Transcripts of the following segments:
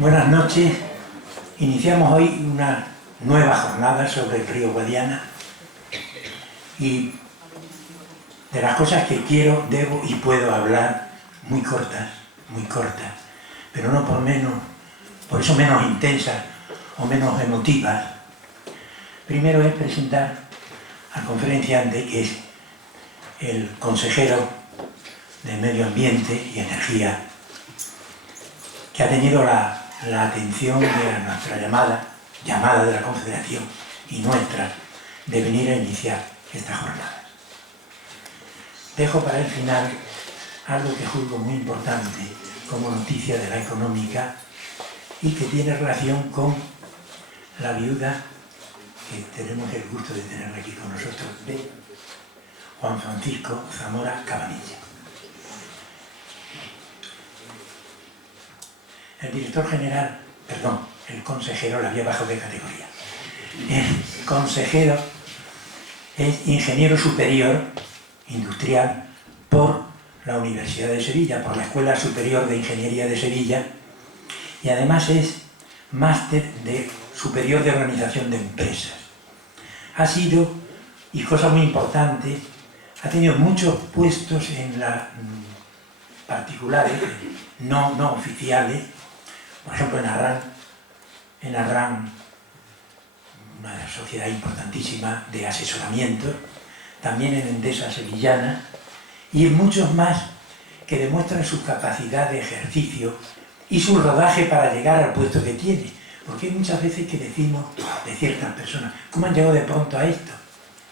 Buenas noches. Iniciamos hoy una nueva jornada sobre el río Guadiana y de las cosas que quiero, debo y puedo hablar muy cortas, pero no por eso menos intensas o menos emotivas. Primero es presentar al conferenciante, que es el consejero de Medio Ambiente y Energía, que ha tenido la atención de nuestra llamada de la Confederación y nuestra, de venir a iniciar esta jornada. Dejo para el final algo que juzgo muy importante como noticia de la económica y que tiene relación con la viuda que tenemos el gusto de tener aquí con nosotros, de Juan Francisco Zamora Cabanillas. El consejero, la había bajado de categoría. El consejero es ingeniero superior industrial por la Universidad de Sevilla, por la Escuela Superior de Ingeniería de Sevilla, y además es máster superior de organización de empresas. Ha sido, y cosa muy importante, ha tenido muchos puestos en particulares, no oficiales. Por ejemplo, en Arran, una sociedad importantísima de asesoramiento, también en Endesa Sevillana, y en muchos más que demuestran su capacidad de ejercicio y su rodaje para llegar al puesto que tiene. Porque hay muchas veces que decimos de ciertas personas, ¿cómo han llegado de pronto a esto?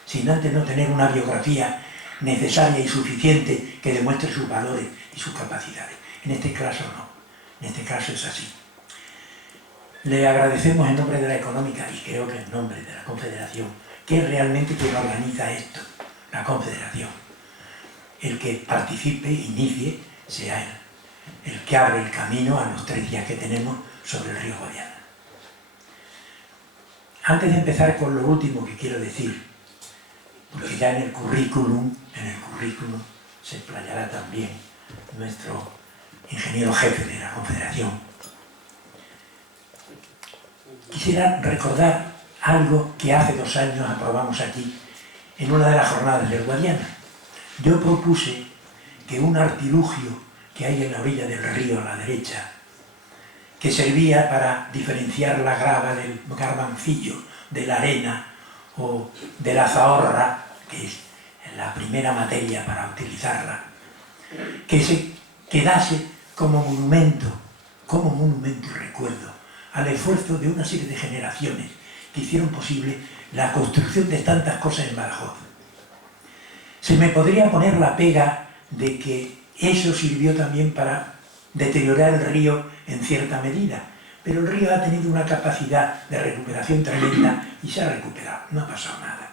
Sin antes no tener una biografía necesaria y suficiente que demuestre sus valores y sus capacidades. En este caso no, en este caso es así. Le agradecemos en nombre de la Económica y creo que en nombre de la Confederación, que es realmente quien organiza esto, la Confederación. El que participe, inicie, sea el que abre el camino a los 3 días que tenemos sobre el río Guadiana. Antes de empezar con lo último que quiero decir, porque ya en el currículum se explayará también nuestro ingeniero jefe de la Confederación, quisiera recordar algo que hace 2 años aprobamos aquí en una de las jornadas del Guadiana. Yo propuse que un artilugio que hay en la orilla del río a la derecha, que servía para diferenciar la grava del garbancillo, de la arena o de la zahorra, que es la primera materia para utilizarla, que se quedase como monumento y recuerdo al esfuerzo de una serie de generaciones que hicieron posible la construcción de tantas cosas en Badajoz. Se me podría poner la pega de que eso sirvió también para deteriorar el río en cierta medida, pero el río ha tenido una capacidad de recuperación tremenda y se ha recuperado, no ha pasado nada.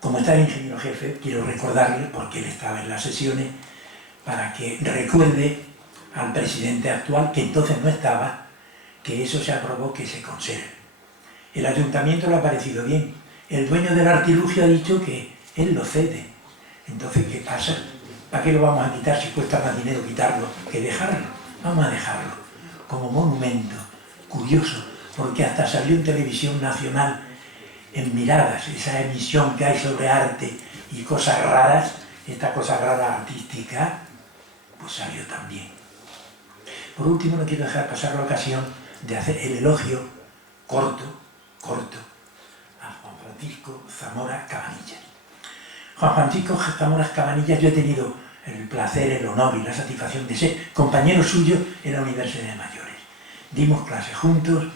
Como está el ingeniero jefe, quiero recordarle, porque él estaba en las sesiones, para que recuerde al presidente actual, que entonces no estaba, que eso se aprobó, que se conserve. El ayuntamiento le ha parecido bien. El dueño del artilugio ha dicho que él lo cede. Entonces, ¿qué pasa? ¿Para qué lo vamos a quitar si cuesta más dinero quitarlo que dejarlo? Vamos a dejarlo como monumento. Curioso, porque hasta salió en televisión nacional, en Miradas, esa emisión que hay sobre arte y cosas raras, esta cosa rara artística, pues salió también. Por último, no quiero dejar pasar la ocasión de hacer el elogio corto a Juan Francisco Zamora Cabanillas. Juan Francisco Zamora Cabanillas, yo he tenido el placer, el honor y la satisfacción de ser compañero suyo en la Universidad de Mayores. Dimos clases juntos,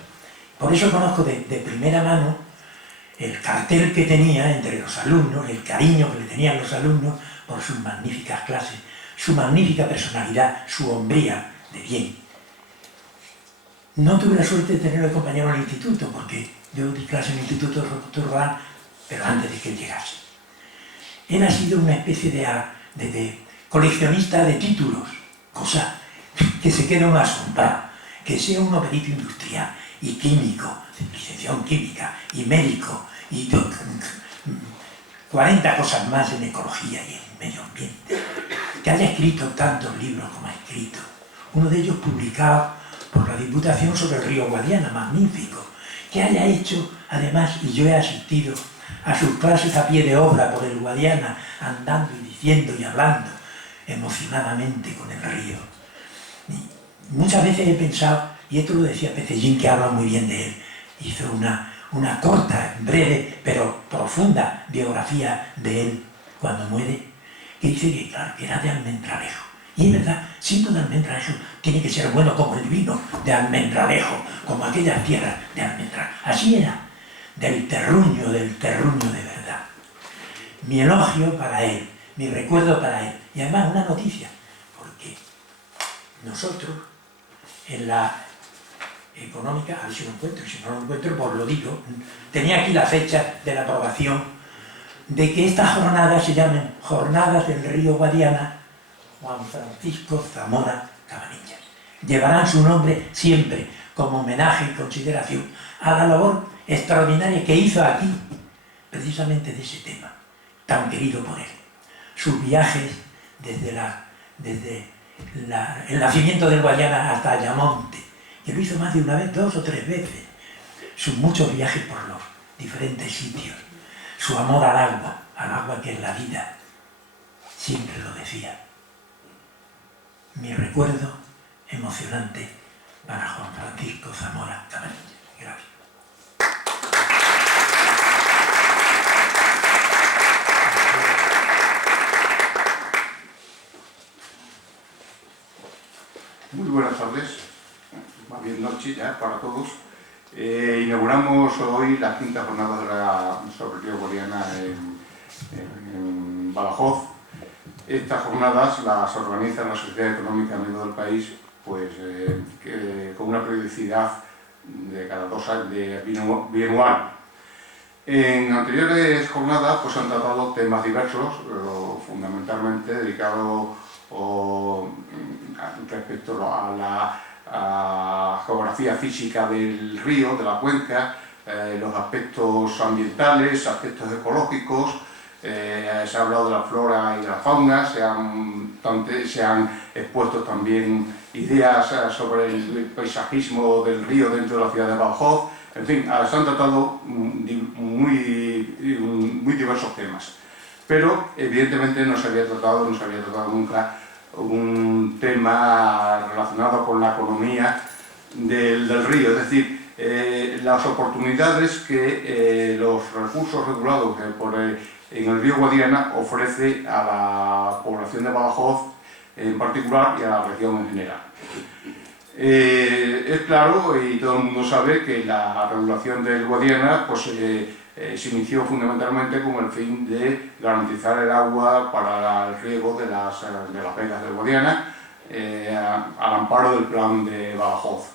por eso conozco de primera mano el cartel que tenía entre los alumnos, el cariño que le tenían los alumnos por sus magníficas clases, su magnífica personalidad, su hombría de bien. No tuve la suerte de tenerlo de compañero en el instituto, porque yo di clase en el Instituto Rural, pero antes de que él llegase. Él ha sido una especie de coleccionista de títulos, cosa que se queda uno asombrado, que sea un perito industrial y químico, licenciado en química y médico y 40 cosas más en ecología y en medio ambiente, que haya escrito tantos libros como ha escrito, uno de ellos publicado por la Diputación sobre el río Guadiana, magnífico, que haya hecho, además, y yo he asistido a sus clases a pie de obra por el Guadiana, andando y diciendo y hablando emocionadamente con el río. Y muchas veces he pensado, y esto lo decía Pecellín, que habla muy bien de él, hizo una corta, breve, pero profunda biografía de él cuando muere, que dice que, claro, que era de Almendralejo. Y es verdad, siendo de Almendralejo, tiene que ser bueno como el vino de Almendralejo, como aquellas tierras de Almendralejo. Así era, del terruño de verdad. Mi elogio para él, mi recuerdo para él. Y además una noticia, porque nosotros, en la económica, a ver si lo encuentro, y si no lo encuentro, pues lo digo, tenía aquí la fecha de la aprobación de que estas jornadas se llamen Jornadas del Río Guadiana Juan Francisco Zamora Cabanillas. Llevarán su nombre siempre como homenaje y consideración a la labor extraordinaria que hizo aquí, precisamente de ese tema, tan querido por él. Sus viajes desde el nacimiento del Guadiana hasta Ayamonte, que lo hizo más de una vez, 2 o 3 veces. Sus muchos viajes por los diferentes sitios. Su amor al agua que es la vida. Siempre lo decía. Mi recuerdo emocionante para Juan Francisco Zamora Cabanillas. Gracias. Muy buenas tardes, más bien noche ya para todos. Inauguramos hoy la 5ª jornada sobre el río Guadiana en Badajoz. Estas jornadas las organiza la Sociedad Económica Amigo del País, pues con una periodicidad de cada 2 años, bianual. En anteriores jornadas pues han tratado temas diversos, fundamentalmente dedicados respecto a la geografía física del río, de la cuenca, los aspectos ambientales, aspectos ecológicos. Se ha hablado de la flora y de la fauna, se han expuesto también ideas sobre el paisajismo del río dentro de la ciudad de Badajoz. En fin, se han tratado muy diversos temas. Pero evidentemente no se había tratado nunca un tema relacionado con la economía del río, es decir, las oportunidades que los recursos regulados en el río Guadiana ofrece a la población de Badajoz en particular y a la región en general. Es claro, y todo el mundo sabe, que la regulación del Guadiana pues, se inició fundamentalmente con el fin de garantizar el agua para el riego de las vegas del Guadiana, al amparo del plan de Badajoz.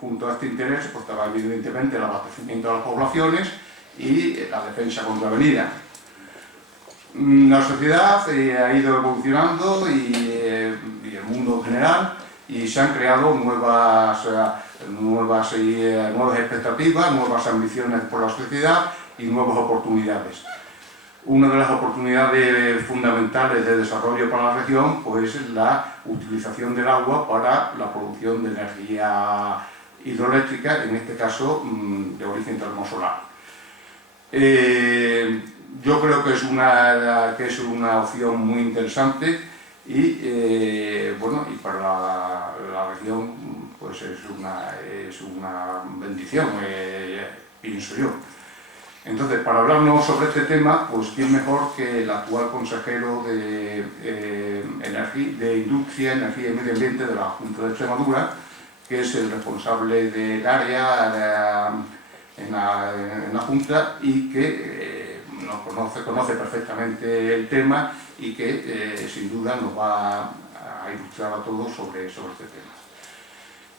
Junto a este interés pues, estaba evidentemente el abastecimiento de las poblaciones y la defensa contra la avenida. La sociedad ha ido evolucionando y el mundo en general, y se han creado nuevas expectativas, nuevas ambiciones por la sociedad y nuevas oportunidades. Una de las oportunidades fundamentales de desarrollo para la región pues, es la utilización del agua para la producción de energía hidroeléctrica, en este caso de origen termosolar. Yo creo que es una opción muy interesante y, bueno, y para la región pues es una bendición, pienso yo. Entonces, para hablarnos sobre este tema, pues quién mejor que el actual consejero de Industria, Energía y Medio Ambiente de la Junta de Extremadura, que es el responsable del área en la Junta y que conoce perfectamente el tema y que sin duda nos va a ilustrar a todos sobre este tema.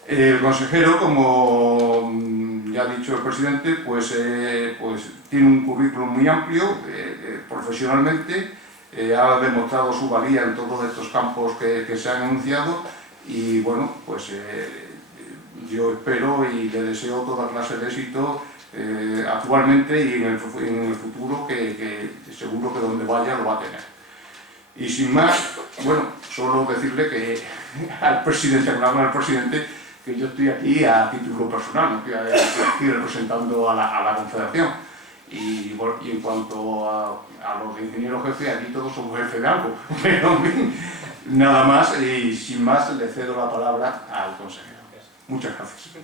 El consejero, como ya ha dicho el presidente, pues tiene un currículum muy amplio profesionalmente, ha demostrado su valía en todos estos campos que se han anunciado y bueno, pues yo espero y le deseo toda clase de éxito actualmente y en el futuro, que seguro que donde vaya lo va a tener. Y sin más, bueno, solo decirle que al presidente, al presidente, que yo estoy aquí a título personal, no estoy representando a la Confederación. Y, bueno, y en cuanto a los ingenieros jefes, aquí todos somos jefes de algo, pero nada más, y sin más le cedo la palabra al consejero. Muchas gracias.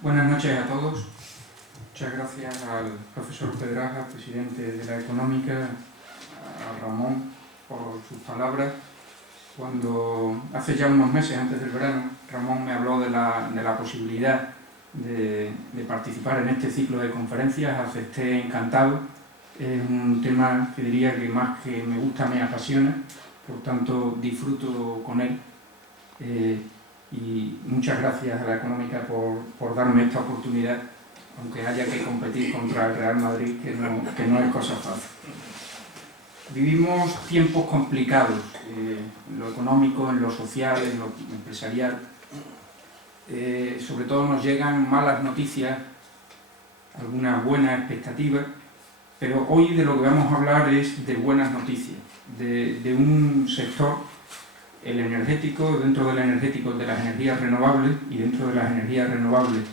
Buenas noches a todos. Muchas gracias al profesor Pedraja, presidente de la Económica, a Ramón por sus palabras. Cuando hace ya unos meses, antes del verano, Ramón me habló de la posibilidad de participar en este ciclo de conferencias, acepté encantado. Es un tema que diría que más que me gusta me apasiona, por tanto disfruto con él. Y muchas gracias a la Económica por darme esta oportunidad, aunque haya que competir contra el Real Madrid, que no es cosa fácil. Vivimos tiempos complicados, en lo económico, en lo social, en lo empresarial. Sobre todo nos llegan malas noticias, algunas buenas expectativas, pero hoy de lo que vamos a hablar es de buenas noticias, de un sector, el energético, dentro del energético de las energías renovables, y dentro de las energías renovables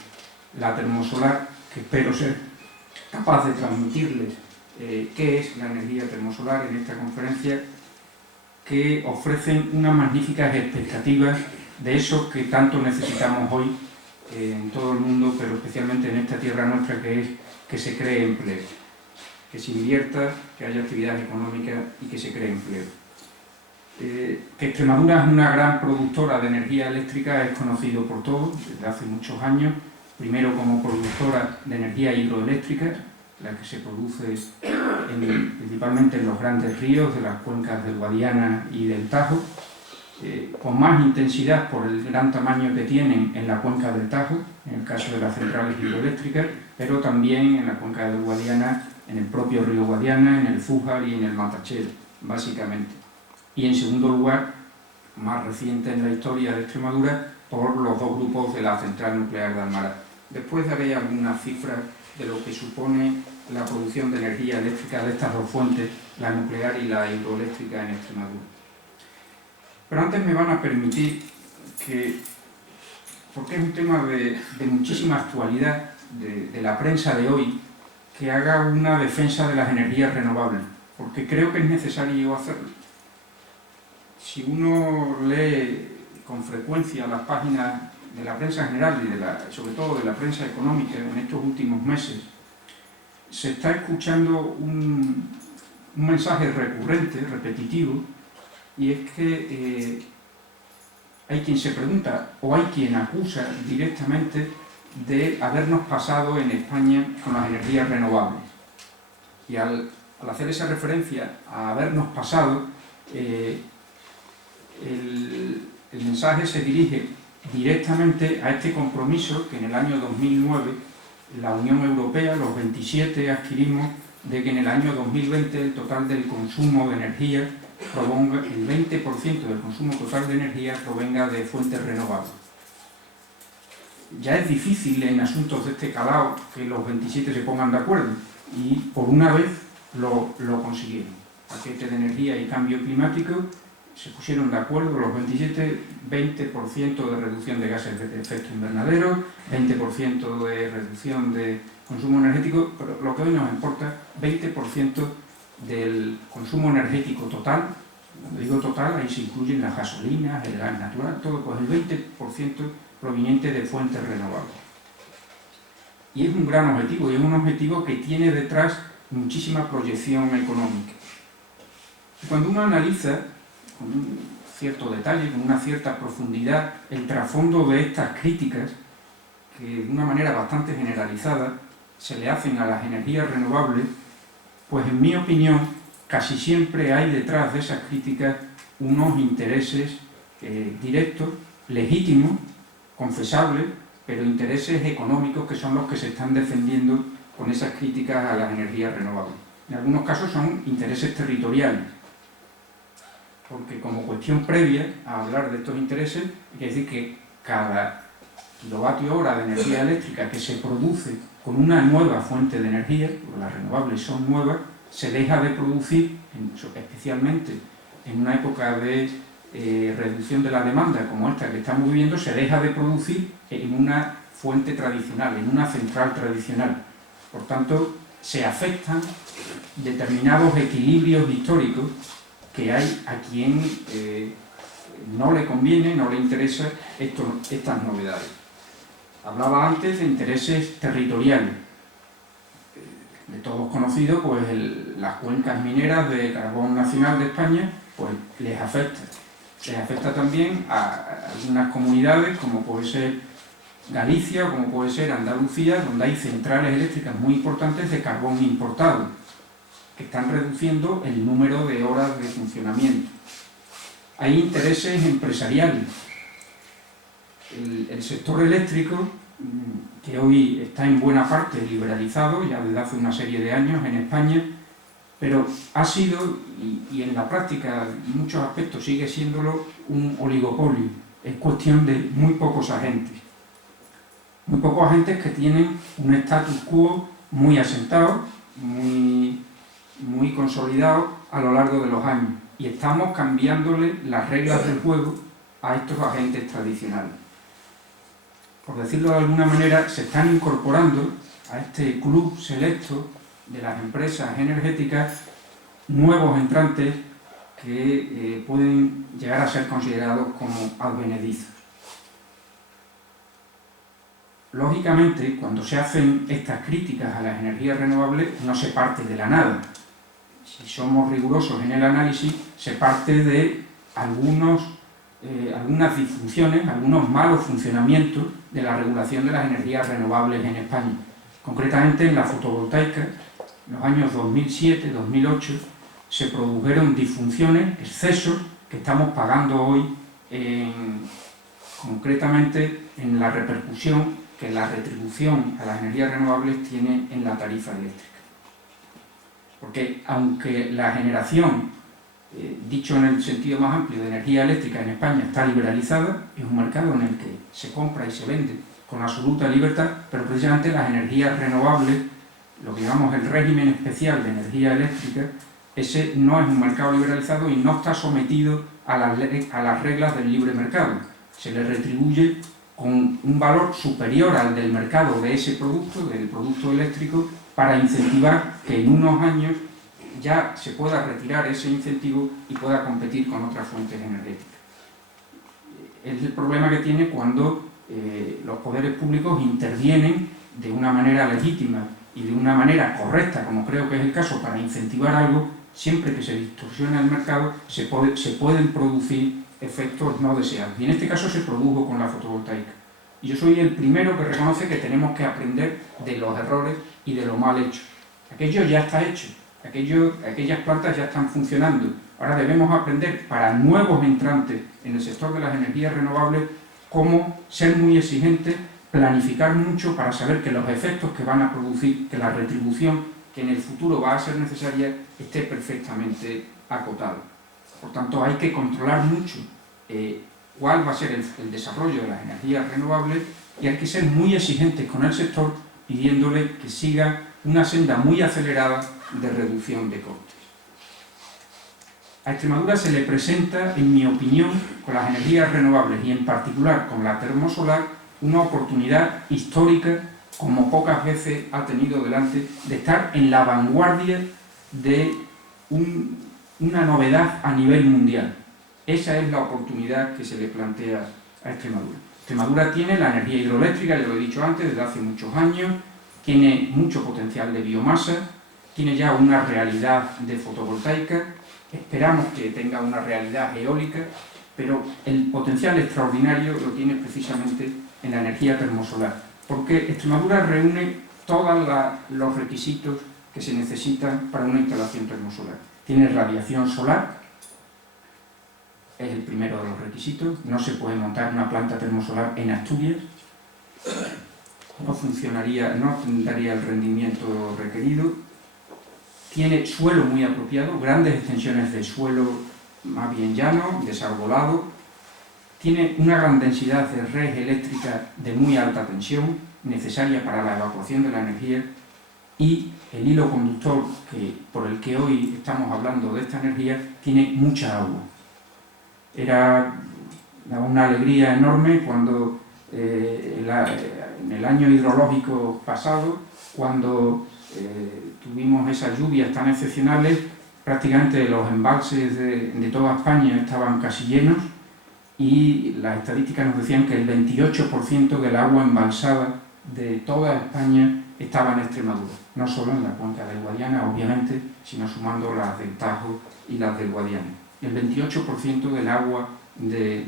la termosolar, que espero ser capaz de transmitirles qué es la energía termosolar en esta conferencia, que ofrecen unas magníficas expectativas de eso que tanto necesitamos hoy en todo el mundo, pero especialmente en esta tierra nuestra, que es que se cree empleo, que se invierta, que haya actividad económica y que se cree empleo. Que Extremadura es una gran productora de energía eléctrica es conocido por todos desde hace muchos años, primero como productora de energía hidroeléctrica, la que se produce principalmente en los grandes ríos de las cuencas del Guadiana y del Tajo, con más intensidad por el gran tamaño que tienen en la cuenca del Tajo, en el caso de las centrales hidroeléctricas, pero también en la cuenca del Guadiana, en el propio río Guadiana, en el Zújar y en el Matachel, básicamente. Y en segundo lugar, más reciente en la historia de Extremadura, por los dos grupos de la central nuclear de Almaraz. Después daré algunas cifras de lo que supone la producción de energía eléctrica de estas dos fuentes, la nuclear y la hidroeléctrica en Extremadura. Pero antes me van a permitir que, porque es un tema de muchísima actualidad de la prensa de hoy, que haga una defensa de las energías renovables, porque creo que es necesario hacerlo. Si uno lee con frecuencia las páginas de la prensa general y sobre todo de la prensa económica en estos últimos meses, se está escuchando un mensaje recurrente, repetitivo, y es que hay quien se pregunta o hay quien acusa directamente de habernos pasado en España con las energías renovables. Y al hacer esa referencia a habernos pasado, el mensaje se dirige directamente a este compromiso que en el año 2009 la Unión Europea, los 27, adquirimos de que en el año 2020 el total del consumo de energía provenga, el 20% del consumo total de energía provenga de fuentes renovables. Ya es difícil en asuntos de este calado que los 27 se pongan de acuerdo y por una vez lo consiguieron. Paquete de energía y cambio climático, se pusieron de acuerdo los 27, 20% de reducción de gases de efecto invernadero, 20% de reducción de consumo energético, pero lo que hoy nos importa, 20% del consumo energético total. Cuando digo total, ahí se incluyen las gasolinas, el gas natural, todo, pues el 20% proveniente de fuentes renovables. Y es un gran objetivo, y es un objetivo que tiene detrás muchísima proyección económica. Y cuando uno analiza con un cierto detalle, con una cierta profundidad, el trasfondo de estas críticas, que de una manera bastante generalizada se le hacen a las energías renovables, pues en mi opinión casi siempre hay detrás de esas críticas unos intereses directos, legítimos, confesables, pero intereses económicos que son los que se están defendiendo con esas críticas a las energías renovables. En algunos casos son intereses territoriales, porque como cuestión previa a hablar de estos intereses, hay que decir que cada kilovatio-hora de energía eléctrica que se produce con una nueva fuente de energía, porque las renovables son nuevas, se deja de producir, especialmente en una época de reducción de la demanda como esta que estamos viviendo, se deja de producir en una fuente tradicional, en una central tradicional. Por tanto, se afectan determinados equilibrios históricos que hay a quien no le conviene, no le interesa estas novedades. Hablaba antes de intereses territoriales. De todos conocidos, pues las cuencas mineras de carbón nacional de España, pues les afecta. Les afecta también a algunas comunidades, como puede ser Galicia o como puede ser Andalucía, donde hay centrales eléctricas muy importantes de carbón importado, que están reduciendo el número de horas de funcionamiento. Hay intereses empresariales. El sector eléctrico, que hoy está en buena parte liberalizado, ya desde hace una serie de años en España, pero ha sido, y en la práctica en muchos aspectos sigue siéndolo, un oligopolio. Es cuestión de muy pocos agentes. Muy pocos agentes que tienen un status quo muy asentado, muy consolidado a lo largo de los años. Y estamos cambiándole las reglas del juego a estos agentes tradicionales. Por decirlo de alguna manera, se están incorporando a este club selecto de las empresas energéticas nuevos entrantes que pueden llegar a ser considerados como advenedizos. Lógicamente, cuando se hacen estas críticas a las energías renovables, no se parte de la nada. Si somos rigurosos en el análisis, se parte de algunas disfunciones, algunos malos funcionamientos de la regulación de las energías renovables en España. Concretamente, en la fotovoltaica, en los años 2007-2008, se produjeron disfunciones, excesos, que estamos pagando hoy, concretamente en la repercusión que la retribución a las energías renovables tiene en la tarifa eléctrica. Porque aunque la generación, dicho en el sentido más amplio de energía eléctrica en España, está liberalizada, es un mercado en el que se compra y se vende con absoluta libertad, pero precisamente las energías renovables, lo que llamamos el régimen especial de energía eléctrica, ese no es un mercado liberalizado y no está sometido a las reglas del libre mercado. Se le retribuye con un valor superior al del mercado de ese producto, del producto eléctrico, para incentivar que en unos años ya se pueda retirar ese incentivo y pueda competir con otras fuentes energéticas. Es el problema que tiene cuando los poderes públicos intervienen de una manera legítima y de una manera correcta, como creo que es el caso, para incentivar algo. Siempre que se distorsiona el mercado, se pueden producir efectos no deseados. Y en este caso se produjo con la fotovoltaica. Y yo soy el primero que reconoce que tenemos que aprender de los errores y de lo mal hecho. Aquello ya está hecho, aquellas plantas ya están funcionando. Ahora debemos aprender para nuevos entrantes en el sector de las energías renovables cómo ser muy exigentes, planificar mucho para saber que los efectos que van a producir, que la retribución que en el futuro va a ser necesaria, esté perfectamente acotada. Por tanto, hay que controlar mucho cuál va a ser el desarrollo de las energías renovables y hay que ser muy exigentes con el sector, pidiéndole que siga una senda muy acelerada de reducción de costes. A Extremadura se le presenta, en mi opinión, con las energías renovables y en particular con la termosolar, una oportunidad histórica, como pocas veces ha tenido delante, de estar en la vanguardia de una novedad a nivel mundial. Esa es la oportunidad que se le plantea a Extremadura. Extremadura tiene la energía hidroeléctrica, ya lo he dicho antes, desde hace muchos años, tiene mucho potencial de biomasa, tiene ya una realidad de fotovoltaica, esperamos que tenga una realidad eólica, pero el potencial extraordinario lo tiene precisamente en la energía termosolar, porque Extremadura reúne todos los requisitos que se necesitan para una instalación termosolar. Tiene radiación solar, es el primero de los requisitos, no se puede montar una planta termosolar en Asturias, no funcionaría, no tendría el rendimiento requerido. Tiene suelo muy apropiado, grandes extensiones de suelo más bien llano, desarbolado. tiene una gran densidad de red eléctrica de muy alta tensión, necesaria para la evacuación de la energía, y el hilo conductor por el que hoy estamos hablando de esta energía tiene mucha agua. Era una alegría enorme cuando en el año hidrológico pasado, cuando tuvimos esas lluvias tan excepcionales, prácticamente los embalses de toda España estaban casi llenos y las estadísticas nos decían que el 28% del agua embalsada de toda España estaba en Extremadura, no solo en la cuenca del Guadiana, obviamente, sino sumando las del Tajo y las del Guadiana. El 28% del agua de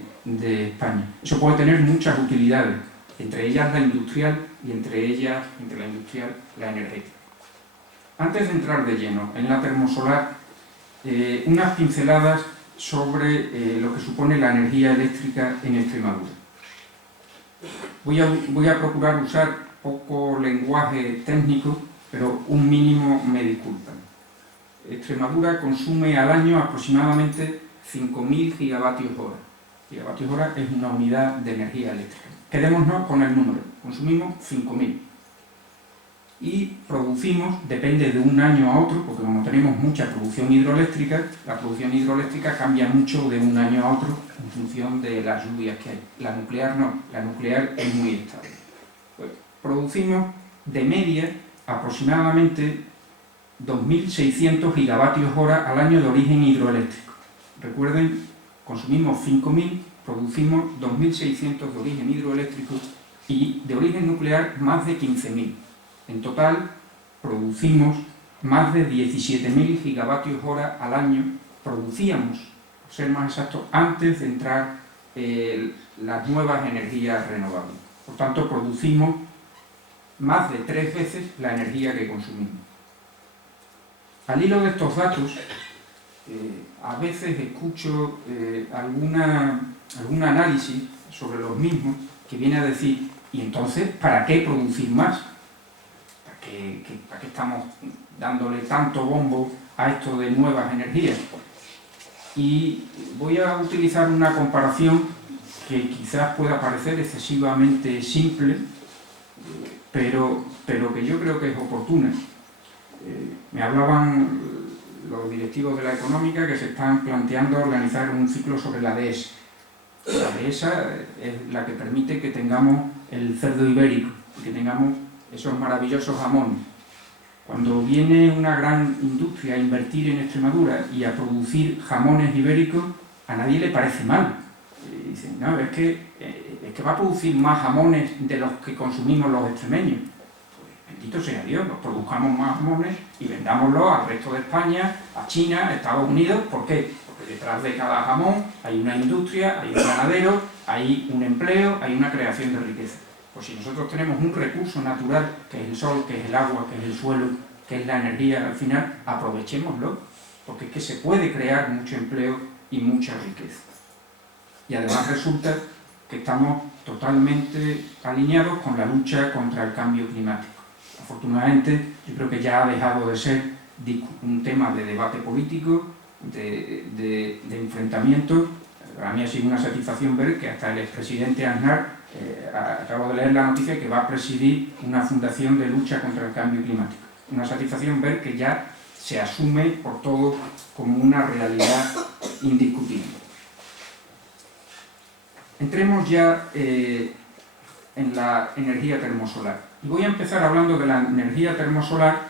España. Eso puede tener muchas utilidades, entre ellas la industrial y entre la industrial, la energética. Antes de entrar de lleno en la termosolar, unas pinceladas sobre lo que supone la energía eléctrica en Extremadura. Voy a procurar usar poco lenguaje técnico, pero un mínimo me disculpan. Extremadura consume al año aproximadamente 5.000 gigavatios hora. Gigavatios hora es una unidad de energía eléctrica. Quedémonos con el número, consumimos 5.000. Y producimos, depende de un año a otro, porque como tenemos mucha producción hidroeléctrica, la producción hidroeléctrica cambia mucho de un año a otro en función de las lluvias que hay. La nuclear no, la nuclear es muy estable. Pues, producimos de media aproximadamente 2.600 gigavatios hora al año de origen hidroeléctrico. Recuerden, consumimos 5.000, producimos 2.600 de origen hidroeléctrico y de origen nuclear más de 15.000. En total, producimos más de 17.000 gigavatios hora al año. Producíamos, por ser más exacto, antes de entrar las nuevas energías renovables. Por tanto, producimos más de 3 veces la energía que consumimos. Al hilo de estos datos, a veces escucho algún análisis sobre los mismos que viene a decir, ¿y entonces para qué producir más? ¿Para qué estamos dándole tanto bombo a esto de nuevas energías? Y voy a utilizar una comparación que quizás pueda parecer excesivamente simple, pero que yo creo que es oportuna. Me hablaban los directivos de la económica que se están planteando organizar un ciclo sobre la dehesa. La dehesa es la que permite que tengamos el cerdo ibérico, que tengamos esos maravillosos jamones. Cuando viene una gran industria a invertir en Extremadura y a producir jamones ibéricos, a nadie le parece mal. Dicen, no, es que va a producir más jamones de los que consumimos los extremeños. Pues bendito sea Dios, nos produzcamos más jamones y vendámoslos al resto de España, a China, a Estados Unidos. ¿Por qué? Porque detrás de cada jamón hay una industria, hay un ganadero, hay un empleo, hay una creación de riqueza. Pues si nosotros tenemos un recurso natural, que es el sol, que es el agua, que es el suelo, que es la energía, al final, aprovechémoslo, porque es que se puede crear mucho empleo y mucha riqueza. Y además resulta que estamos totalmente alineados con la lucha contra el cambio climático. Afortunadamente, yo creo que ya ha dejado de ser un tema de debate político, de enfrentamiento. Para mí ha sido una satisfacción ver que hasta el expresidente Aznar, acabo de leer la noticia, que va a presidir una fundación de lucha contra el cambio climático. Una satisfacción ver que ya se asume por todos como una realidad indiscutible. Entremos ya en la energía termosolar. Y voy a empezar hablando de la energía termosolar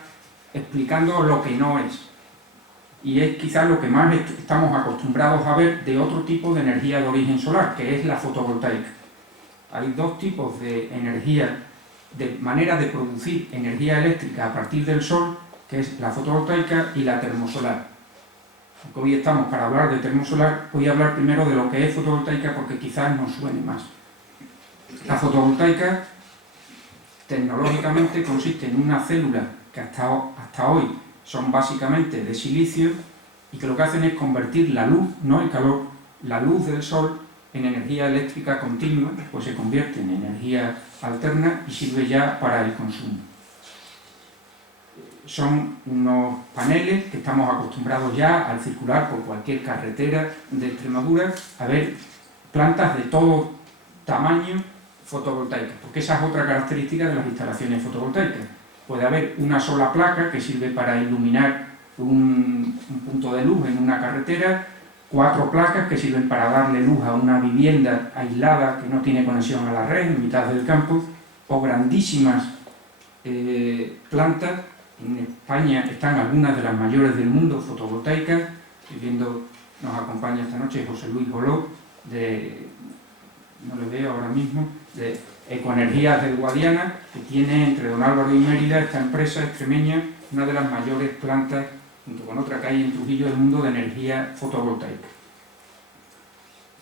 explicando lo que no es. Y es quizás lo que más estamos acostumbrados a ver de otro tipo de energía de origen solar, que es la fotovoltaica. Hay dos tipos de energía, de manera de producir energía eléctrica a partir del sol, que es la fotovoltaica y la termosolar. Aunque hoy estamos para hablar de termosolar, voy a hablar primero de lo que es fotovoltaica porque quizás nos suene más. La fotovoltaica tecnológicamente consiste en una célula que hasta hoy son básicamente de silicio y que lo que hacen es convertir la luz, no el calor, la luz del sol en energía eléctrica continua, pues se convierte en energía alterna y sirve ya para el consumo. Son unos paneles que estamos acostumbrados ya al circular por cualquier carretera de Extremadura a ver plantas de todo tamaño fotovoltaicas, porque esa es otra característica de las instalaciones fotovoltaicas. Puede haber una sola placa que sirve para iluminar un punto de luz en una carretera, 4 placas que sirven para darle luz a una vivienda aislada que no tiene conexión a la red en mitad del campo, o grandísimas plantas. En España están algunas de las mayores del mundo fotovoltaicas. Estoy viendo, nos acompaña esta noche José Luis Goló, no le veo ahora mismo, de Ecoenergías del Guadiana, que tiene entre Don Álvaro y Mérida, esta empresa extremeña, una de las mayores plantas, junto con otra que hay en Trujillo, del mundo de energía fotovoltaica.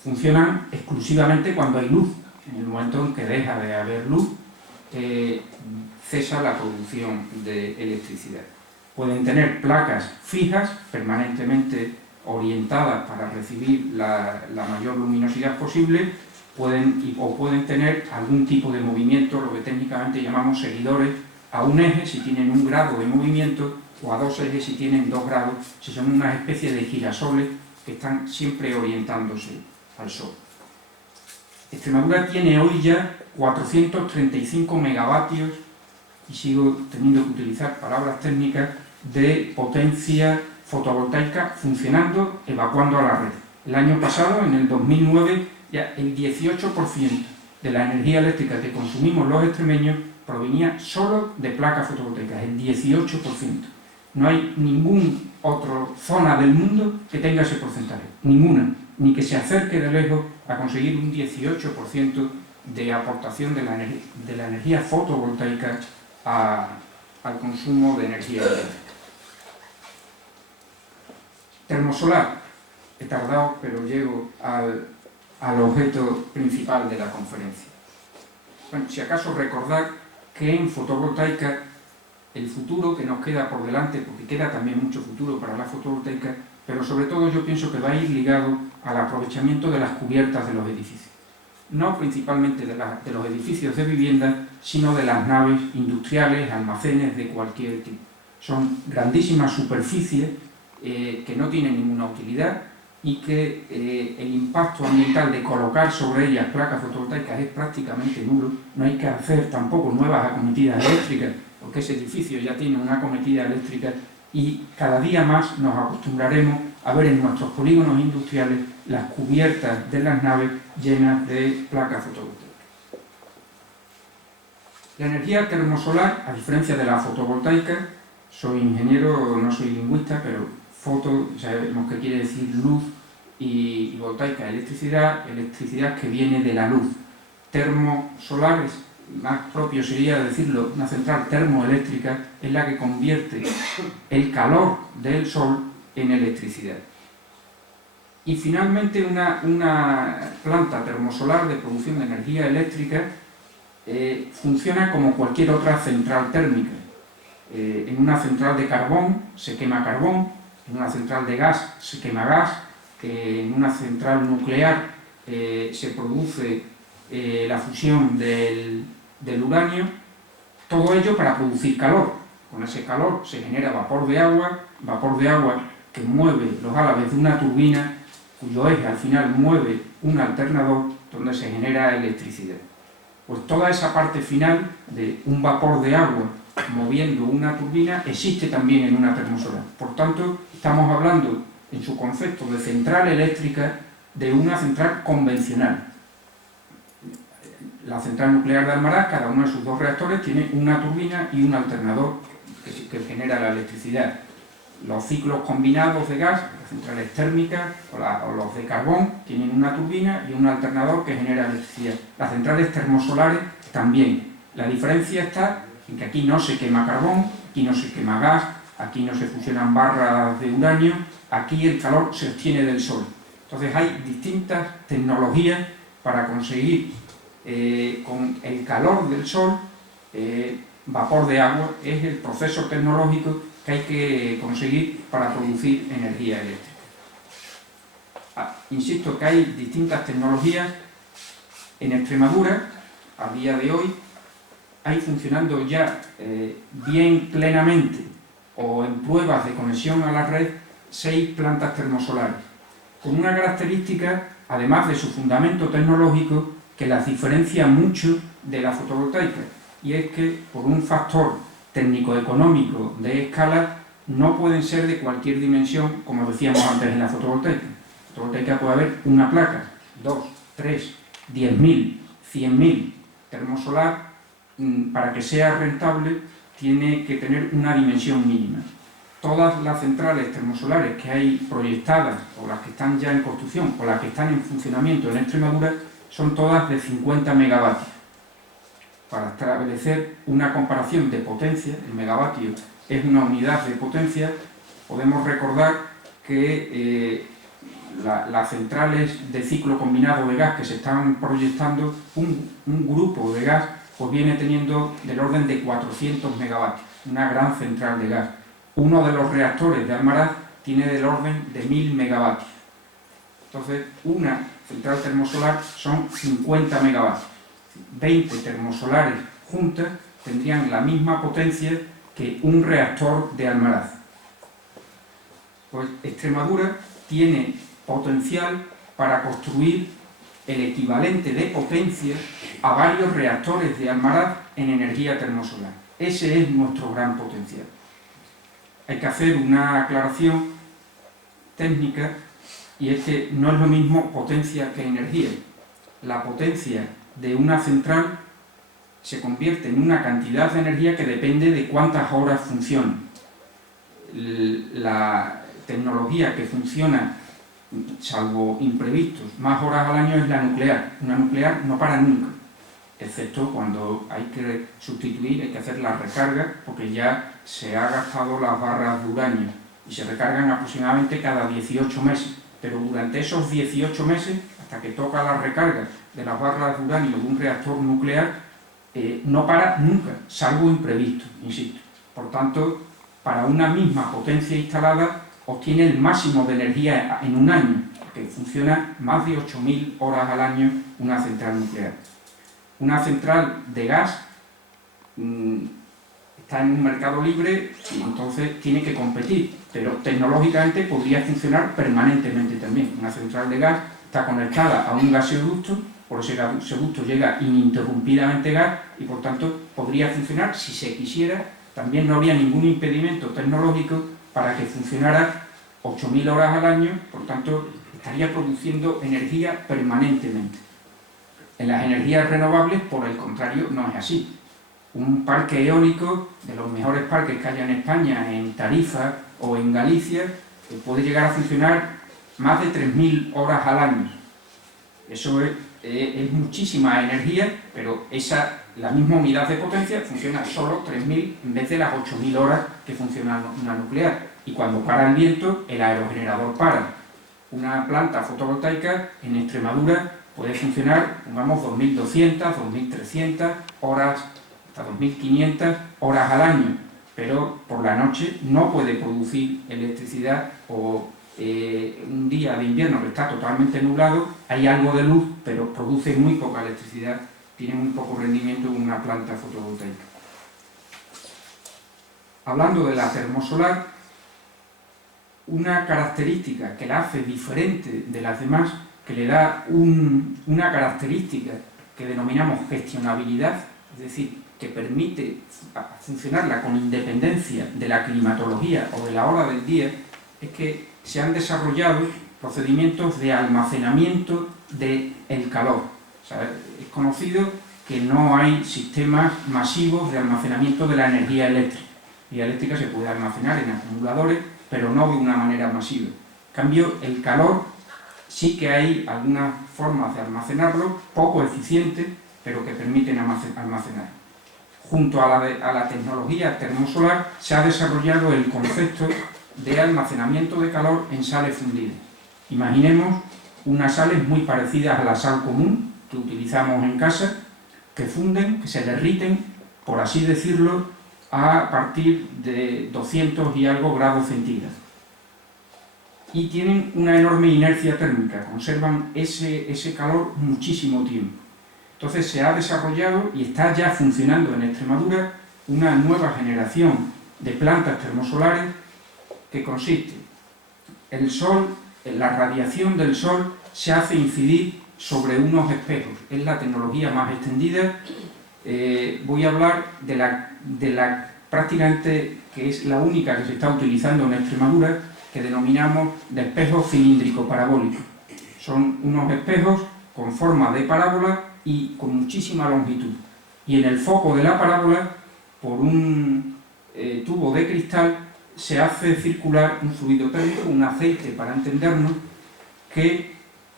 Funcionan exclusivamente cuando hay luz. En el momento en que deja de haber luz, cesa la producción de electricidad. Pueden tener placas fijas, permanentemente orientadas para recibir la mayor luminosidad posible, o pueden tener algún tipo de movimiento, lo que técnicamente llamamos seguidores, a un eje si tienen 1 grado de movimiento, o a 2 ejes si tienen 2 grados, si son una especie de girasoles que están siempre orientándose al sol. Extremadura tiene hoy ya 435 megavatios, y sigo teniendo que utilizar palabras técnicas, de potencia fotovoltaica funcionando, evacuando a la red. El año pasado, en el 2009, ya el 18% de la energía eléctrica que consumimos los extremeños provenía solo de placas fotovoltaicas, el 18%. No hay ninguna otra zona del mundo que tenga ese porcentaje, ninguna, ni que se acerque de lejos a conseguir un 18% de aportación de la energía fotovoltaica al consumo de energía eléctrica. Termosolar. He tardado, pero llego al objeto principal de la conferencia. Bueno, si acaso recordar que en fotovoltaica el futuro que nos queda por delante, porque queda también mucho futuro para la fotovoltaica, pero sobre todo yo pienso que va a ir ligado al aprovechamiento de las cubiertas de los edificios. No principalmente de los edificios de vivienda, sino de las naves industriales, almacenes de cualquier tipo. Son grandísimas superficies que no tienen ninguna utilidad y que el impacto ambiental de colocar sobre ellas placas fotovoltaicas es prácticamente nulo. No hay que hacer tampoco nuevas acometidas eléctricas, porque ese edificio ya tiene una acometida eléctrica, y cada día más nos acostumbraremos a ver en nuestros polígonos industriales las cubiertas de las naves llenas de placas fotovoltaicas. La energía termosolar, a diferencia de la fotovoltaica, soy ingeniero, no soy lingüista, pero foto, sabemos que quiere decir luz, y voltaica, electricidad que viene de la luz. Termosolar, más propio sería decirlo, una central termoeléctrica, es la que convierte el calor del sol en electricidad. Y finalmente una planta termosolar de producción de energía eléctrica funciona como cualquier otra central térmica. En una central de carbón se quema carbón, en una central de gas se quema gas, en una central nuclear se produce la fusión del uranio, todo ello para producir calor. Con ese calor se genera vapor de agua que mueve los álabes de una turbina, cuyo eje al final mueve un alternador donde se genera electricidad. Pues toda esa parte final de un vapor de agua moviendo una turbina existe también en una termosolar. Por tanto, estamos hablando en su concepto de central eléctrica de una central convencional. La central nuclear de Almaraz, cada uno de sus 2 reactores, tiene una turbina y un alternador que genera la electricidad. Los ciclos combinados de gas, las centrales térmicas o los de carbón, tienen una turbina y un alternador que genera electricidad. Las centrales termosolares también. La diferencia está en que aquí no se quema carbón, aquí no se quema gas, aquí no se fusionan barras de uranio, aquí el calor se obtiene del sol. Entonces hay distintas tecnologías para conseguir con el calor del sol vapor de agua. Es el proceso tecnológico que hay que conseguir para producir energía eléctrica. Insisto que hay distintas tecnologías. En Extremadura, a día de hoy, hay funcionando ya bien plenamente o en pruebas de conexión a la red 6 plantas termosolares, con una característica además de su fundamento tecnológico, que las diferencia mucho de la fotovoltaica, y es que por un factor técnico-económico de escala no pueden ser de cualquier dimensión, como decíamos antes en la fotovoltaica. En la fotovoltaica puede haber una placa, 2, 3, 10.000, 100.000. Termosolar, para que sea rentable, tiene que tener una dimensión mínima. Todas las centrales termosolares que hay proyectadas, o las que están ya en construcción, o las que están en funcionamiento en Extremadura, son todas de 50 megavatios. Para establecer una comparación de potencia, el megavatio es una unidad de potencia, podemos recordar que las centrales de ciclo combinado de gas que se están proyectando, un grupo de gas pues viene teniendo del orden de 400 megavatios, una gran central de gas. Uno de los reactores de Almaraz tiene del orden de 1000 megavatios. Entonces, una central termosolar son 50 megavatios. 20 termosolares juntas tendrían la misma potencia que un reactor de Almaraz. Pues Extremadura tiene potencial para construir el equivalente de potencia a varios reactores de Almaraz en energía termosolar. Ese es nuestro gran potencial. Hay que hacer una aclaración técnica, y es que no es lo mismo potencia que energía. La potencia de una central se convierte en una cantidad de energía que depende de cuántas horas funciona. La tecnología que funciona, salvo imprevistos, más horas al año es la nuclear. Una nuclear no para nunca, excepto cuando hay que sustituir, hay que hacer la recarga, porque ya se ha gastado las barras de uranio y se recargan aproximadamente cada 18 meses. Pero durante esos 18 meses, hasta que toca la recarga de las barras de uranio de un reactor nuclear, no para nunca, salvo imprevisto, insisto. Por tanto, para una misma potencia instalada, obtiene el máximo de energía en un año, porque funciona más de 8.000 horas al año una central nuclear. Una central de gas está en un mercado libre y entonces tiene que competir, pero tecnológicamente podría funcionar permanentemente también. Una central de gas está conectada a un gasoducto, por ese gasoducto llega ininterrumpidamente gas y por tanto podría funcionar si se quisiera. También no habría ningún impedimento tecnológico para que funcionara 8.000 horas al año, por tanto estaría produciendo energía permanentemente. En las energías renovables, por el contrario, no es así. Un parque eólico, de los mejores parques que haya en España, en Tarifa o en Galicia, puede llegar a funcionar más de 3.000 horas al año. Eso es muchísima energía, pero la misma unidad de potencia funciona solo 3.000 en vez de las 8.000 horas que funciona una nuclear. Y cuando para el viento, el aerogenerador para. Una planta fotovoltaica en Extremadura puede funcionar, pongamos, 2.200, 2.300 horas, hasta 2.500 horas al año, pero por la noche no puede producir electricidad, o un día de invierno que está totalmente nublado, hay algo de luz, pero produce muy poca electricidad, tiene muy poco rendimiento en una planta fotovoltaica. Hablando de la termosolar, una característica que la hace diferente de las demás, que le da una característica que denominamos gestionabilidad, es decir, que permite funcionarla con independencia de la climatología o de la hora del día, es que se han desarrollado procedimientos de almacenamiento del calor. O sea, es conocido que no hay sistemas masivos de almacenamiento de la energía eléctrica. La energía eléctrica se puede almacenar en acumuladores, pero no de una manera masiva. En cambio, el calor sí que hay algunas formas de almacenarlo, poco eficientes, pero que permiten almacenar. Junto a la tecnología termosolar se ha desarrollado el concepto de almacenamiento de calor en sales fundidas. Imaginemos unas sales muy parecidas a la sal común que utilizamos en casa, que funden, que se derriten, por así decirlo, a partir de 200 y algo grados centígrados. Y tienen una enorme inercia térmica, conservan ese calor muchísimo tiempo. Entonces se ha desarrollado y está ya funcionando en Extremadura una nueva generación de plantas termosolares que consiste: el sol, la radiación del sol se hace incidir sobre unos espejos. Es la tecnología más extendida. Voy a hablar de la prácticamente, que es la única que se está utilizando en Extremadura, que denominamos de espejos cilíndricos parabólicos. Son unos espejos con forma de parábola y con muchísima longitud. Y en el foco de la parábola, por un tubo de cristal, se hace circular un fluido térmico, un aceite para entendernos, que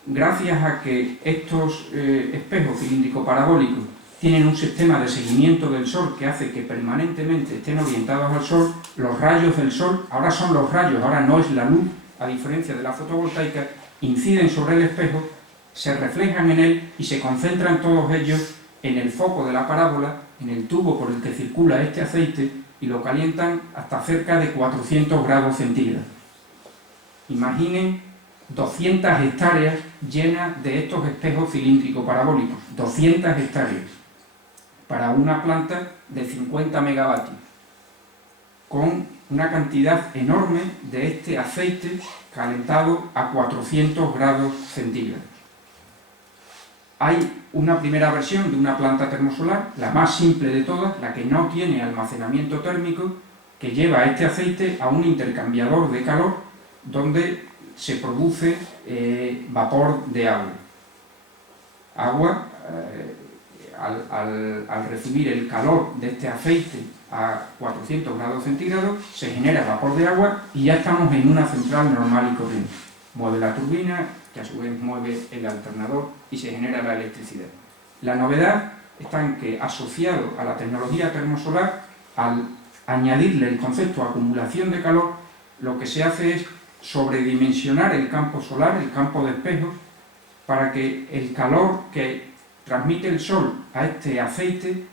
gracias a que estos espejos cilíndricos parabólicos tienen un sistema de seguimiento del Sol que hace que permanentemente estén orientados al Sol, los rayos del Sol, ahora son los rayos, ahora no es la luz, a diferencia de la fotovoltaica, inciden sobre el espejo, se reflejan en él y se concentran todos ellos en el foco de la parábola, en el tubo por el que circula este aceite, y lo calientan hasta cerca de 400 grados centígrados. Imaginen 200 hectáreas llenas de estos espejos cilíndricos parabólicos, 200 hectáreas, para una planta de 50 megavatios, con una cantidad enorme de este aceite calentado a 400 grados centígrados. Hay una primera versión de una planta termosolar, la más simple de todas, la que no tiene almacenamiento térmico, que lleva este aceite a un intercambiador de calor donde se produce vapor de agua. Agua, al recibir el calor de este aceite a 400 grados centígrados, se genera vapor de agua y ya estamos en una central normal y corriente. Mueve la turbina, que a su vez mueve el alternador y se genera la electricidad. La novedad está en que, asociado a la tecnología termosolar, al añadirle el concepto de acumulación de calor, lo que se hace es sobredimensionar el campo solar, el campo de espejos, para que el calor que transmite el Sol a este aceite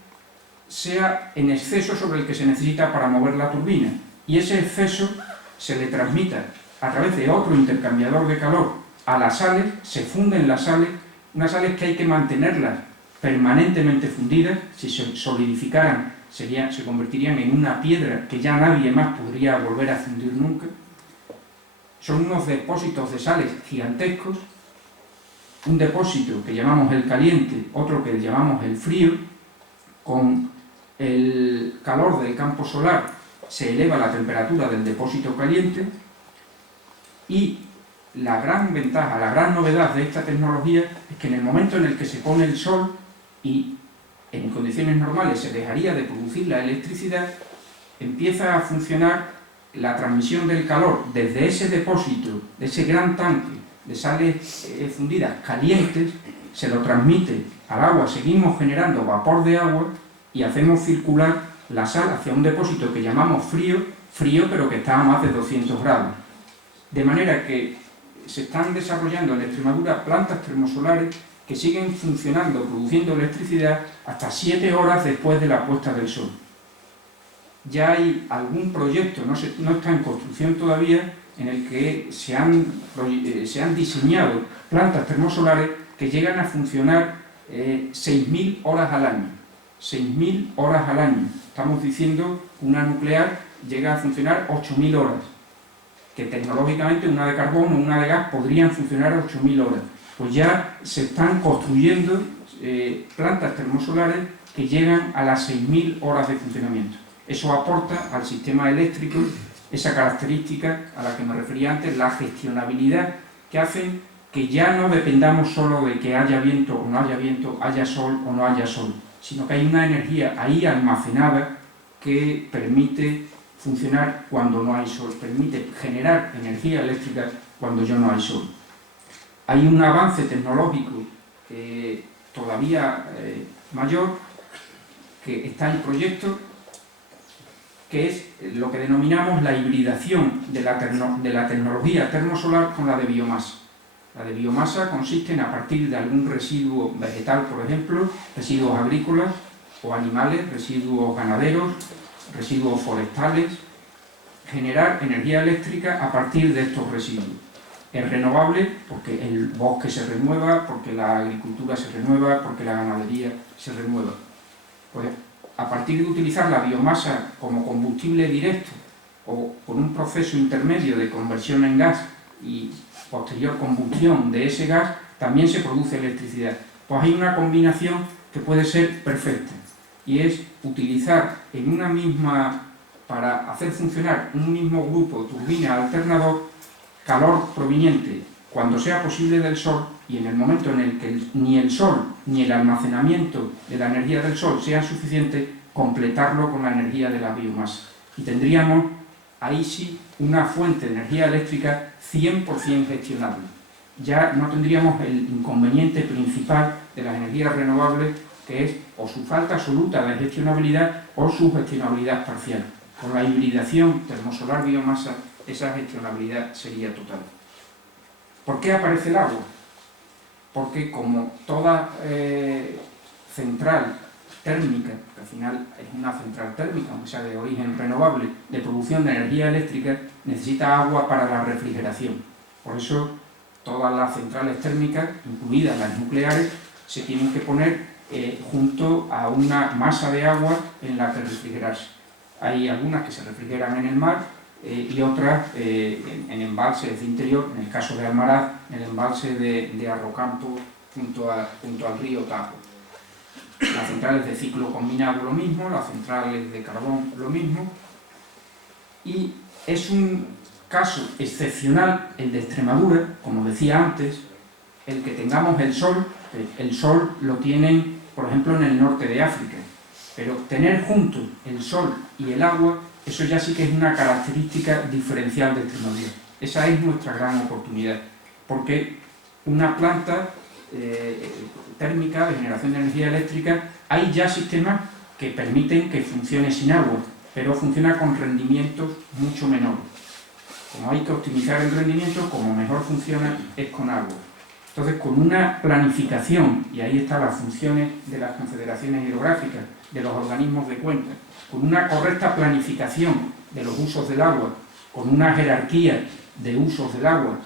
sea en exceso sobre el que se necesita para mover la turbina, y ese exceso se le transmita a través de otro intercambiador de calor a las sales, se funden las sales, unas sales que hay que mantenerlas permanentemente fundidas. Si se solidificaran se convertirían en una piedra que ya nadie más podría volver a fundir nunca. Son unos depósitos de sales gigantescos, un depósito que llamamos el caliente, otro que llamamos el frío. Con el calor del campo solar se eleva la temperatura del depósito caliente, y la gran ventaja, la gran novedad de esta tecnología es que en el momento en el que se pone el Sol, y en condiciones normales se dejaría de producir la electricidad, empieza a funcionar la transmisión del calor desde ese depósito, de ese gran tanque de sales fundidas calientes, se lo transmite al agua, seguimos generando vapor de agua y hacemos circular la sal hacia un depósito que llamamos frío pero que está a más de 200 grados. De manera que se están desarrollando en Extremadura plantas termosolares que siguen funcionando, produciendo electricidad hasta 7 horas después de la puesta del Sol. Ya hay algún proyecto, no está en construcción todavía, en el que se han diseñado plantas termosolares que llegan a funcionar 6.000 horas al año. 6.000 horas al año. Estamos diciendo que una nuclear llega a funcionar 8.000 horas. Que tecnológicamente una de carbono o una de gas podrían funcionar a 8.000 horas. Pues ya se están construyendo plantas termosolares que llegan a las 6.000 horas de funcionamiento. Eso aporta al sistema eléctrico esa característica a la que me refería antes, la gestionabilidad, que hacen que ya no dependamos solo de que haya viento o no haya viento, haya sol o no haya sol, sino que hay una energía ahí almacenada que permite funcionar cuando no hay sol, permite generar energía eléctrica cuando ya no hay sol. Hay un avance tecnológico todavía mayor, que está en proyecto, que es lo que denominamos la hibridación de la tecnología termosolar con la de biomasa. La de biomasa consiste en, a partir de algún residuo vegetal, por ejemplo, residuos agrícolas o animales, residuos ganaderos, residuos forestales, generar energía eléctrica a partir de estos residuos. Es renovable porque el bosque se renueva, porque la agricultura se renueva, porque la ganadería se renueva. Pues, a partir de utilizar la biomasa como combustible directo o con un proceso intermedio de conversión en gas y posterior combustión de ese gas, también se produce electricidad. Pues hay una combinación que puede ser perfecta, y es utilizar en una misma, para hacer funcionar un mismo grupo turbina alternador, calor proveniente, cuando sea posible, del sol, y en el momento en el que ni el sol ni el almacenamiento de la energía del sol sean suficientes, completarlo con la energía de la biomasa. Y tendríamos ahí sí una fuente de energía eléctrica 100% gestionable. Ya no tendríamos el inconveniente principal de las energías renovables, que es o su falta absoluta de gestionabilidad o su gestionabilidad parcial. Con la hibridación termosolar-biomasa, esa gestionabilidad sería total. ¿Por qué aparece el agua? Porque como toda central térmica, que al final es una central térmica, aunque sea de origen renovable, de producción de energía eléctrica, necesita agua para la refrigeración. Por eso todas las centrales térmicas, incluidas las nucleares, se tienen que poner junto a una masa de agua en la que refrigerarse. Hay algunas que se refrigeran en el mar y otras en embalses de interior, en el caso de Almaraz, en el embalse de Arrocampo junto al río Tajo. Las centrales de ciclo combinado lo mismo, las centrales de carbón lo mismo, y es un caso excepcional el de Extremadura, como decía antes, el que tengamos el sol. El sol lo tienen, por ejemplo, en el norte de África, pero tener juntos el sol y el agua, eso ya sí que es una característica diferencial de Extremadura. Esa es nuestra gran oportunidad, porque una planta térmica de generación de energía eléctrica, hay ya sistemas que permiten que funcione sin agua, pero funciona con rendimientos mucho menores. Como hay que optimizar el rendimiento, como mejor funciona es con agua. Entonces, con una planificación, y ahí están las funciones de las confederaciones hidrográficas, de los organismos de cuenca, con una correcta planificación de los usos del agua, con una jerarquía de usos del agua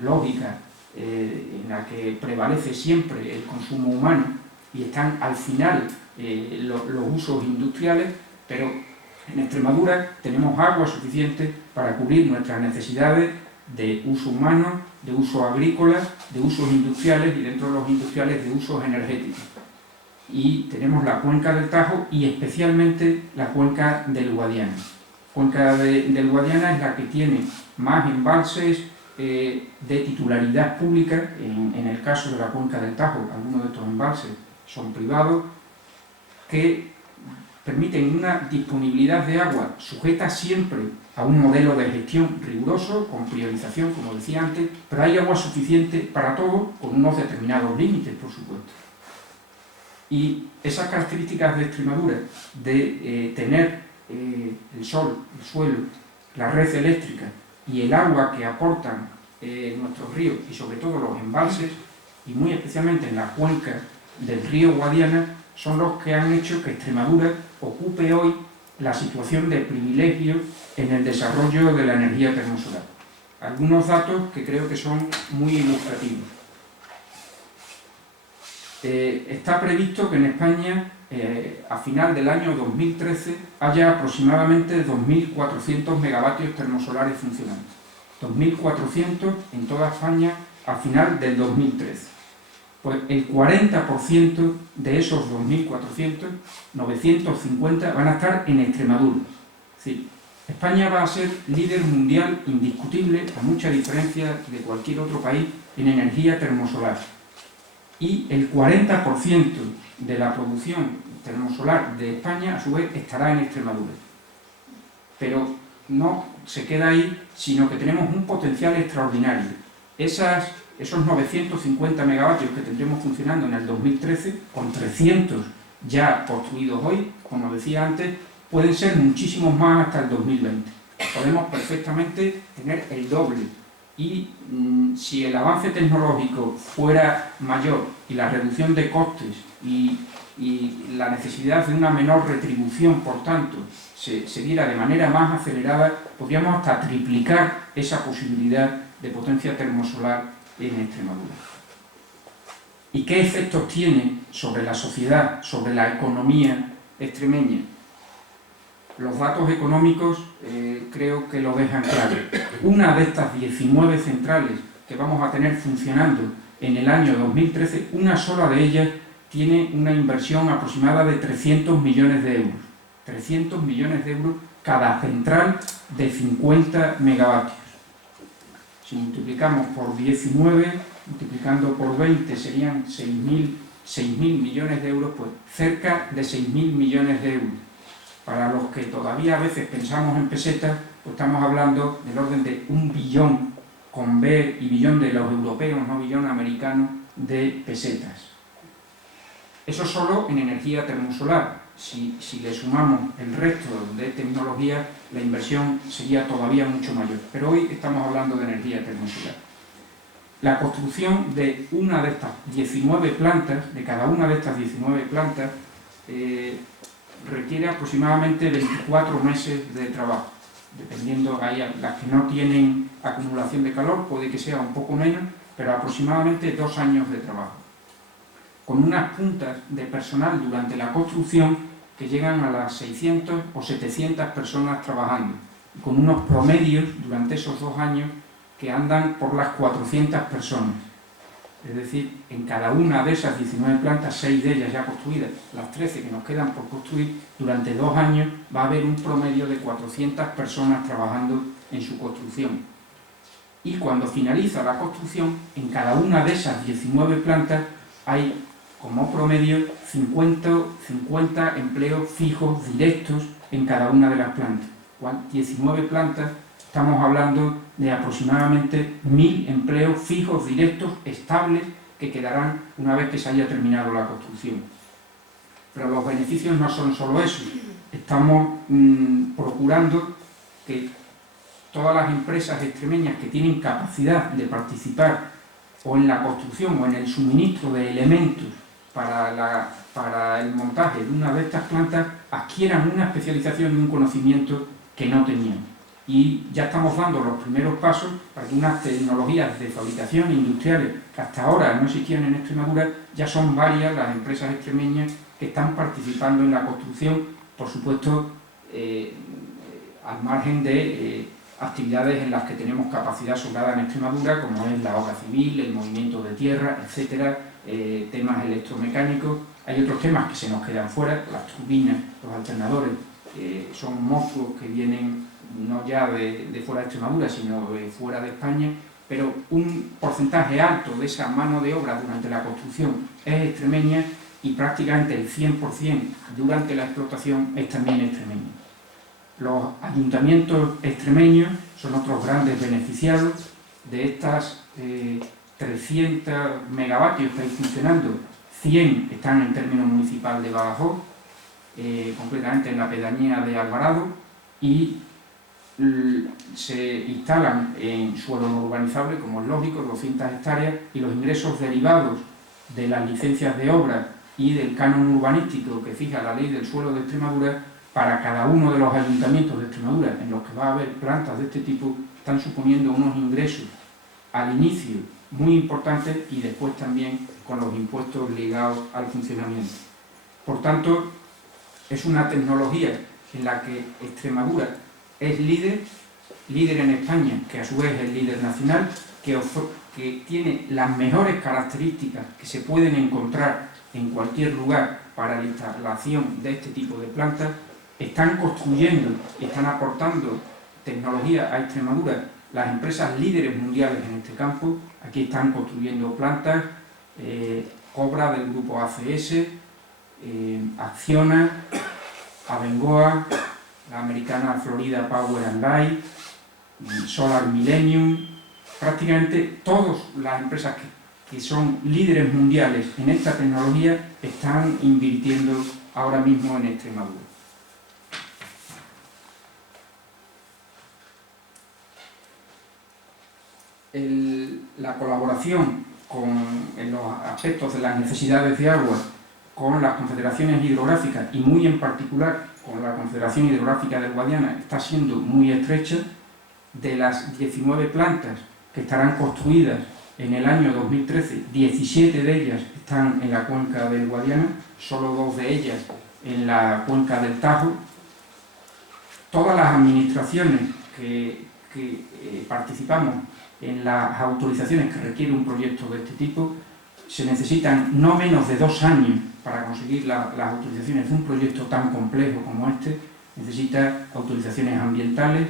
lógica, en la que prevalece siempre el consumo humano, y están al final los usos industriales, pero en Extremadura tenemos agua suficiente para cubrir nuestras necesidades de uso humano, de uso agrícola, de usos industriales y dentro de los industriales de usos energéticos. Y tenemos la cuenca del Tajo y especialmente la cuenca del Guadiana. La cuenca del Guadiana es la que tiene más embalses de titularidad pública. En el caso de la cuenca del Tajo, algunos de estos embalses son privados, que permiten una disponibilidad de agua sujeta siempre a un modelo de gestión riguroso, con priorización, como decía antes, pero hay agua suficiente para todo, con unos determinados límites, por supuesto. Y esas características de Extremadura, de tener el sol, el suelo, la red eléctrica y el agua que aportan nuestros ríos, y sobre todo los embalses, y muy especialmente en la cuenca del río Guadiana, son los que han hecho que Extremadura ocupe hoy la situación de privilegio en el desarrollo de la energía termosolar. Algunos datos que creo que son muy ilustrativos. Está previsto que en España, a final del año 2013, haya aproximadamente 2.400 megavatios termosolares funcionando. 2.400 en toda España a final del 2013. Pues el 40% de esos 2.400, 950, van a estar en Extremadura. Sí, España va a ser líder mundial indiscutible, a mucha diferencia de cualquier otro país, en energía termosolar. Y el 40% de la producción termosolar de España, a su vez, estará en Extremadura. Pero no se queda ahí, sino que tenemos un potencial extraordinario. Esos 950 megavatios que tendremos funcionando en el 2013, con 300 ya construidos hoy, como decía antes, pueden ser muchísimos más hasta el 2020. Podemos perfectamente tener el doble. Y si el avance tecnológico fuera mayor y la reducción de costes y la necesidad de una menor retribución, por tanto, se diera de manera más acelerada, podríamos hasta triplicar esa posibilidad de potencia termosolar en Extremadura. ¿Y qué efectos tiene sobre la sociedad, sobre la economía extremeña? Los datos económicos creo que lo dejan claro. Una de estas 19 centrales que vamos a tener funcionando en el año 2013, una sola de ellas tiene una inversión aproximada de 300 millones de euros. 300 millones de euros cada central de 50 megavatios. Si multiplicamos por 19, multiplicando por 20 serían 6.000 millones de euros, pues cerca de 6.000 millones de euros. Para los que todavía a veces pensamos en pesetas, pues estamos hablando del orden de 1 billón con B y billón de los europeos, no billón americano, de pesetas. Eso solo en energía termosolar. Si le sumamos el resto de tecnologías, la inversión sería todavía mucho mayor. Pero hoy estamos hablando de energía termosolar. La construcción de una de estas 19 plantas, de cada una de estas 19 plantas, requiere aproximadamente 24 meses de trabajo. Dependiendo, hay las que no tienen acumulación de calor, puede que sea un poco menos, pero aproximadamente 2 años de trabajo. Con unas puntas de personal durante la construcción que llegan a las 600 o 700 personas trabajando, y con unos promedios durante esos 2 años que andan por las 400 personas. Es decir, en cada una de esas 19 plantas, 6 de ellas ya construidas, las 13 que nos quedan por construir, durante 2 años va a haber un promedio de 400 personas trabajando en su construcción. Y cuando finaliza la construcción, en cada una de esas 19 plantas hay como promedio 50 empleos fijos directos en cada una de las plantas. 19 plantas, estamos hablando de aproximadamente 1.000 empleos fijos directos estables que quedarán una vez que se haya terminado la construcción. Pero los beneficios no son solo eso. Estamos procurando que todas las empresas extremeñas que tienen capacidad de participar o en la construcción o en el suministro de elementos para el montaje de una de estas plantas adquieran una especialización y un conocimiento que no tenían. Y ya estamos dando los primeros pasos para que unas tecnologías de fabricación industriales que hasta ahora no existían en Extremadura, ya son varias las empresas extremeñas que están participando en la construcción, por supuesto, al margen de actividades en las que tenemos capacidad sobrada en Extremadura, como es la obra civil, el movimiento de tierra, etcétera, temas electromecánicos. Hay otros temas que se nos quedan fuera, las turbinas, los alternadores, son monstruos que vienen no ya de fuera de Extremadura, sino de fuera de España, pero un porcentaje alto de esa mano de obra durante la construcción es extremeña y prácticamente el 100% durante la explotación es también extremeño. Los ayuntamientos extremeños son otros grandes beneficiados de estas 300 megavatios que hay funcionando. 100 están en término municipal de Badajoz, concretamente en la pedanía de Alvarado, y se instalan en suelo no urbanizable, como es lógico, 200 hectáreas, y los ingresos derivados de las licencias de obra y del canon urbanístico que fija la ley del suelo de Extremadura, para cada uno de los ayuntamientos de Extremadura en los que va a haber plantas de este tipo, están suponiendo unos ingresos al inicio muy importantes y después también con los impuestos ligados al funcionamiento. Por tanto, es una tecnología en la que Extremadura es líder en España, que a su vez es líder nacional, que tiene las mejores características que se pueden encontrar en cualquier lugar para la instalación de este tipo de plantas. Están construyendo, están aportando tecnología a Extremadura las empresas líderes mundiales en este campo. Aquí están construyendo plantas, Cobra del grupo ACS, Acciona, Abengoa, la americana Florida Power and Light, Solar Millennium. Prácticamente todas las empresas que son líderes mundiales en esta tecnología están invirtiendo ahora mismo en Extremadura. La colaboración en los aspectos de las necesidades de agua con las confederaciones hidrográficas y muy en particular con la Confederación Hidrográfica del Guadiana está siendo muy estrecha. De las 19 plantas que estarán construidas en el año 2013, 17 de ellas están en la cuenca del Guadiana, solo 2 de ellas en la cuenca del Tajo. Todas las administraciones que participamos en las autorizaciones que requiere un proyecto de este tipo, se necesitan no menos de 2 años para conseguir las autorizaciones de un proyecto tan complejo como este. Necesita autorizaciones ambientales,